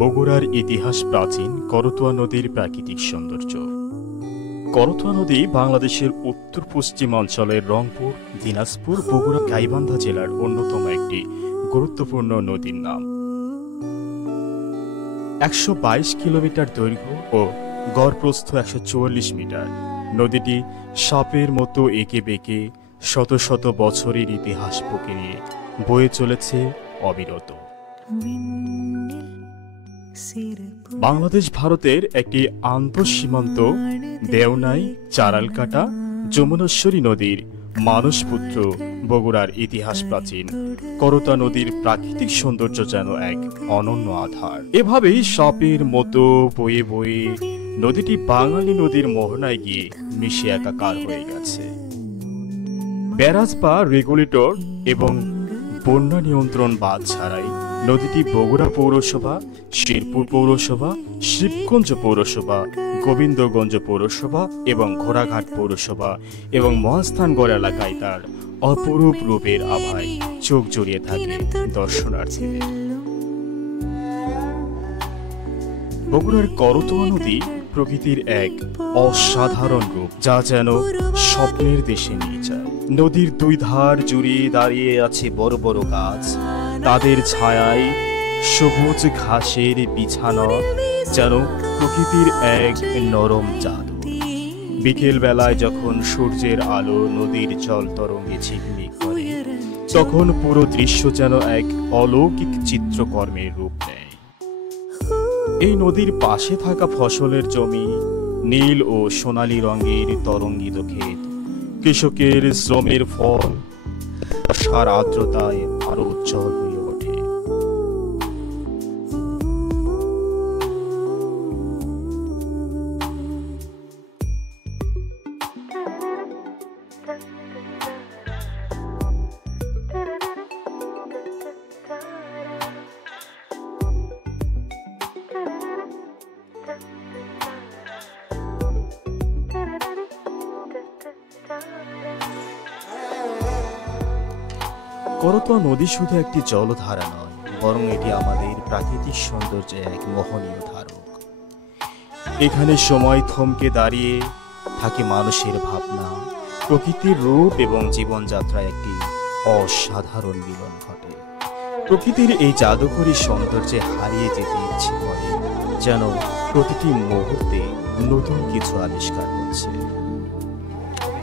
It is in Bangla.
বগুড়ার ইতিহাস প্রাচীন করতোয়া নদীর প্রাকৃতিক সৌন্দর্য। করতোয়া নদী বাংলাদেশের উত্তর পশ্চিম অঞ্চলের রংপুর, দিনাজপুর, বগুড়া, গাইবান্ধা জেলার অন্যতম একটি গুরুত্বপূর্ণ নদীর নাম। ১২২ কিলোমিটার দৈর্ঘ্য ও গড় প্রস্থ ১৪৪ মিটার। নদীটি সাপের মতো এঁকে বেঁকে শত শত বছরের ইতিহাস বুকে নিয়ে বয়ে চলেছে অবিরত। বাংলাদেশ ভারতের একটি আন্তঃসীমান্ত দেওনাই, চারালকাটা, যমুনেশ্বরী নদীর মানসপুত্র বগুড়ার ইতিহাস প্রাচীন করতোয়া নদীর প্রাকৃতিক সৌন্দর্য যেন এক অনন্য আধার। এভাবেই সাপের মতো বয়ে বয়ে নদীটি বাঙালি নদীর মোহনায় গিয়ে মিশে একাকার হয়ে গেছে। ব্যারাজ বা রেগুলেটর এবং বন্যা নিয়ন্ত্রণ বাঁধ ছাড়াই নদীটি বগুড়া পৌরসভা, শেরপুর পৌরসভা, শিবগঞ্জ পৌরসভা, গোবিন্দগঞ্জ পৌরসভা এবং ঘোড়াঘাট পৌরসভা এবং মহাস্থানগড় এলাকায় তার অপরূপ রূপের আভায় চোখ জড়িয়ে থাকে দর্শনার্থীদের। বগুড়ার করতোয়া নদী প্রকৃতির এক অসাধারণ রূপ, যা যেন স্বপ্নের দেশে নিয়ে যায়। নদীর দুই ধার জুড়ে দাঁড়িয়ে আছে বড় বড় গাছ, তাদের ছায়ায় সবুজ ঘাসের বিছানা যেন প্রকৃতির এক নরম জাদু। বিকেল বেলায় যখন সূর্যের আলো নদীর জল তরঙ্গে ঝিকমিক করে, তখন পুরো দৃশ্য যেন এক অলৌকিক চিত্রকর্মের রূপ নেয়। এই নদীর পাশে থাকা ফসলের জমি, নীল ও সোনালী রঙের তরঙ্গিত ক্ষেত, কৃষকের শ্রমের ফল সার আর্দ্রতায় আরো উজ্জ্বল হয়ে ওঠে। করতোয়া নদী শুধু একটি জলধারা নয়, বরং এটি আমাদের প্রাকৃতিক সৌন্দর্যের এক মোহনীয় ধারক। এখানে সময় থমকে দাঁড়িয়ে থাকে মানুষের ভাবনা, প্রকৃতির রূপ এবং জীবনযাত্রায় একটি অসাধারণ মিলন ঘটে। প্রকৃতির এই জাদুকরী সৌন্দর্যে হারিয়ে যেতে ইচ্ছে করে, যেন প্রতিটি মুহূর্তে নতুন কিছু আবিষ্কার হচ্ছে।